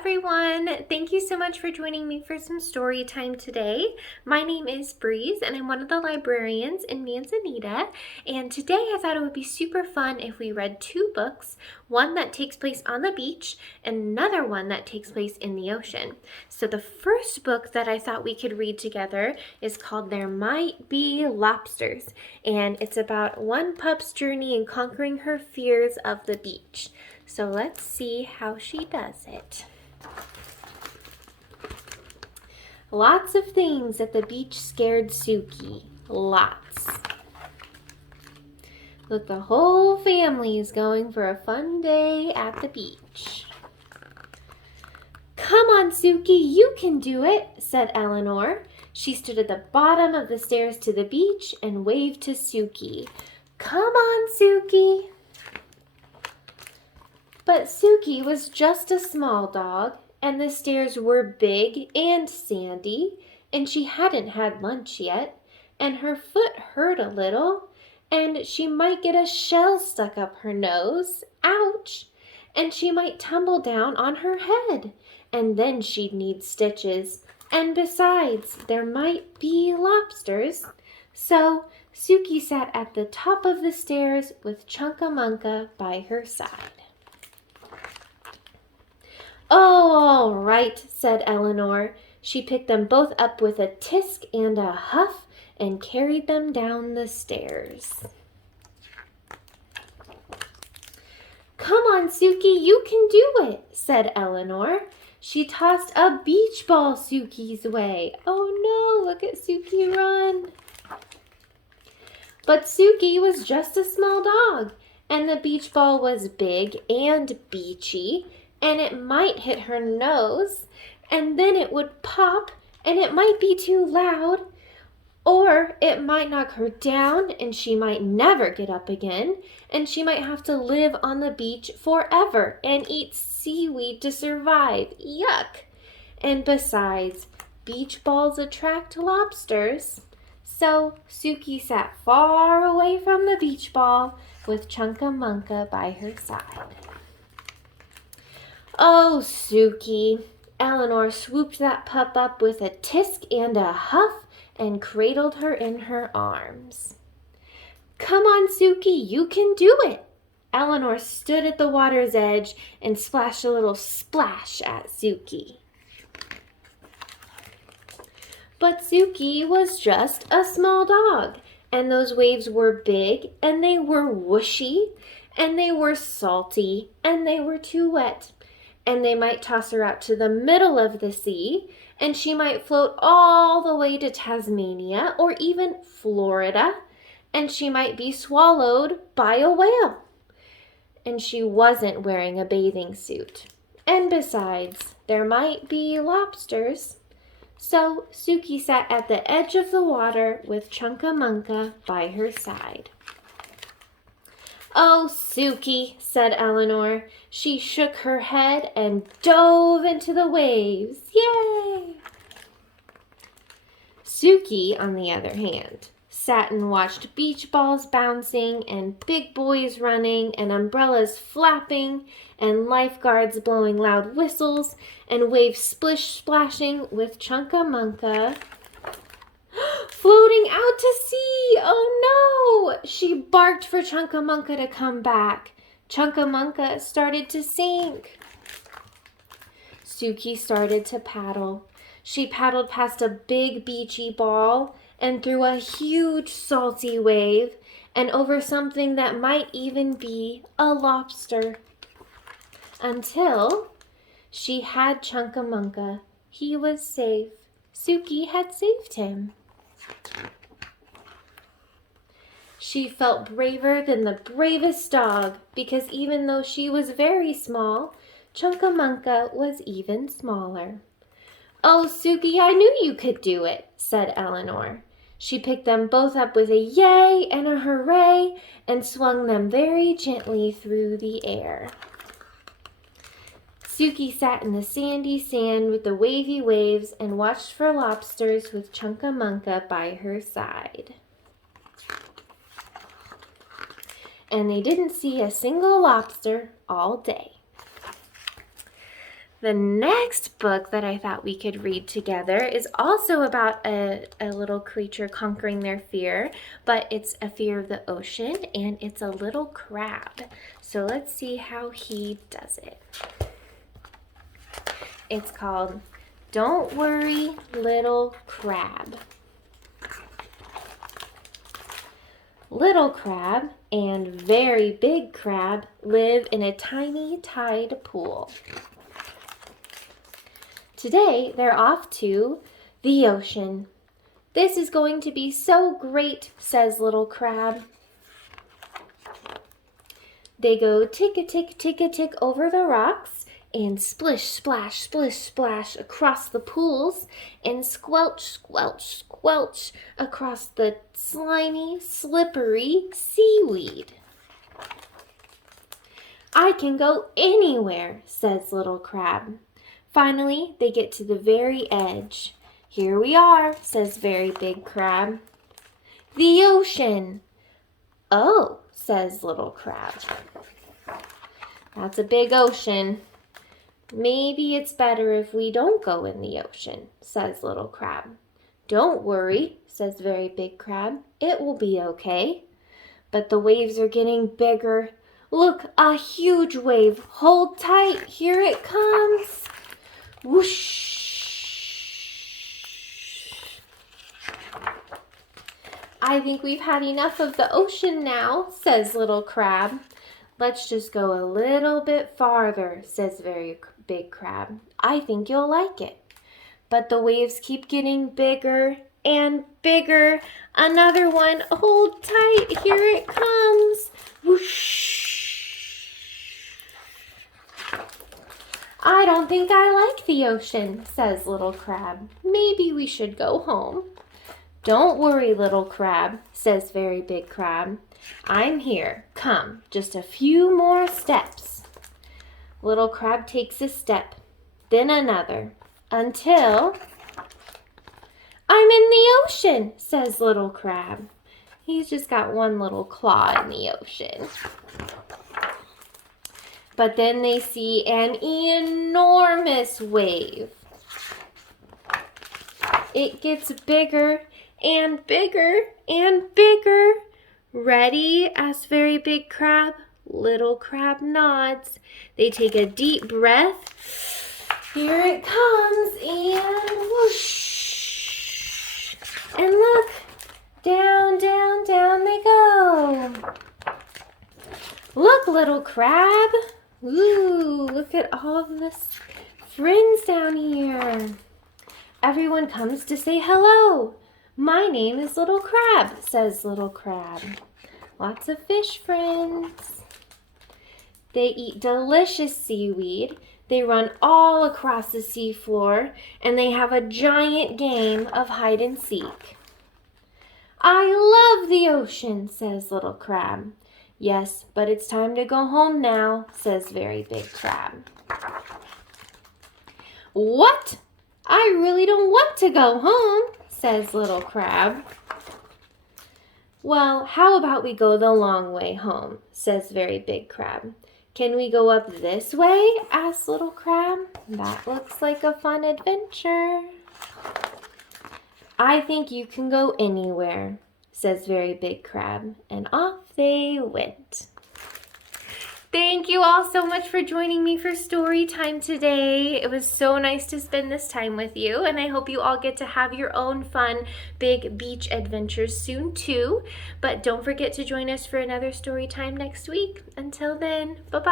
everyone! Thank you so much for joining me for some story time today. My name is Breeze and I'm one of the librarians in Manzanita, and today I thought it would be super fun if we read two books, one that takes place on the beach and another one that takes place in the ocean. So the first book that I thought we could read together is called There Might Be Lobsters, and it's about one pup's journey in conquering her fears of the beach. So let's see how she does it. Lots of things at the beach scared Suki. Lots. Look, the whole family is going for a fun day at the beach. Come on, Suki, you can do it, said Eleanor. She stood at the bottom of the stairs to the beach and waved to Suki. Come on, Suki. But Suki was just a small dog, and the stairs were big and sandy, and she hadn't had lunch yet, and her foot hurt a little, and she might get a shell stuck up her nose, ouch, and she might tumble down on her head, and then she'd need stitches, and besides, there might be lobsters. So Suki sat at the top of the stairs with Chunkamunka by her side. Oh, all right, said Eleanor. She picked them both up with a tisk and a huff and carried them down the stairs. Come on, Suki, you can do it, said Eleanor. She tossed a beach ball Suki's way. Oh no, look at Suki run. But Suki was just a small dog, and the beach ball was big and beachy, and it might hit her nose, and then it would pop, and it might be too loud, or it might knock her down, and she might never get up again, and she might have to live on the beach forever and eat seaweed to survive. Yuck! And besides, beach balls attract lobsters. So Suki sat far away from the beach ball with Chunkamunka by her side. Oh, Suki! Eleanor swooped that pup up with a tisk and a huff and cradled her in her arms. Come on, Suki, you can do it! Eleanor stood at the water's edge and splashed a little splash at Suki. But Suki was just a small dog, and those waves were big, and they were whooshy, and they were salty, and they were too wet. And they might toss her out to the middle of the sea, and she might float all the way to Tasmania or even Florida, and she might be swallowed by a whale. And she wasn't wearing a bathing suit. And besides, there might be lobsters. So Suki sat at the edge of the water with Chunkamunka by her side. Oh, Suki, said Eleanor. She shook her head and dove into the waves. Yay! Suki, on the other hand, sat and watched beach balls bouncing and big boys running and umbrellas flapping and lifeguards blowing loud whistles and waves splish-splashing with Chunkamunka floating out to sea. Oh no! She barked for Chunkamunka to come back. Chunkamunka started to sink. Suki started to paddle. She paddled past a big beachy ball and through a huge salty wave and over something that might even be a lobster. Until she had Chunkamunka. He was safe. Suki had saved him. She felt braver than the bravest dog because even though she was very small, Chunkamunka was even smaller. Oh, Suki, I knew you could do it, said Eleanor. She picked them both up with a yay and a hooray and swung them very gently through the air. Suki sat in the sandy sand with the wavy waves and watched for lobsters with Chunkamunka by her side. And they didn't see a single lobster all day. The next book that I thought we could read together is also about a little creature conquering their fear, but it's a fear of the ocean, and it's a little crab. So let's see how he does it. It's called Don't Worry, Little Crab. Little crab and very big crab live in a tiny tide pool. Today, they're off to the ocean. This is going to be so great, says Little Crab. They go tick-a-tick, tick-a-tick over the rocks and splish, splash across the pools and squelch, squelch, squelch across the slimy, slippery seaweed. I can go anywhere, says Little Crab. Finally, they get to the very edge. Here we are, says Very Big Crab. The ocean. Oh, says Little Crab. That's a big ocean. Maybe it's better if we don't go in the ocean, says Little Crab. Don't worry, says Very Big Crab. It will be okay. But the waves are getting bigger. Look, a huge wave. Hold tight. Here it comes. Whoosh! I think we've had enough of the ocean now, says Little Crab. Let's just go a little bit farther, says Very Big Crab. I think you'll like it. But the waves keep getting bigger and bigger. Another one. Hold tight. Here it comes. Whoosh! I don't think I like the ocean, says Little Crab. Maybe we should go home. Don't worry, Little Crab, says Very Big Crab. I'm here. Come, just a few more steps. Little Crab takes a step, then another, until... I'm in the ocean, says Little Crab. He's just got one little claw in the ocean. But then they see an enormous wave. It gets bigger and bigger and bigger. Ready? asks Very Big Crab. Little Crab nods. They take a deep breath. Here it comes and whoosh. And look, down, down, down they go. Look, Little Crab. Ooh, look at all of this friends down here. Everyone comes to say hello. My name is Little Crab, says Little Crab. Lots of fish friends. They eat delicious seaweed. They run all across the seafloor, and they have a giant game of hide and seek. I love the ocean, says Little Crab. Yes, but it's time to go home now, says Very Big Crab. What? I really don't want to go home, says Little Crab. Well, how about we go the long way home, says Very Big Crab. Can we go up this way, asks Little Crab. That looks like a fun adventure. I think you can go anywhere, says Very Big Crab, and off they went. Thank you all so much for joining me for story time today. It was so nice to spend this time with you, and I hope you all get to have your own fun big beach adventures soon too. But don't forget to join us for another story time next week. Until then, bye-bye.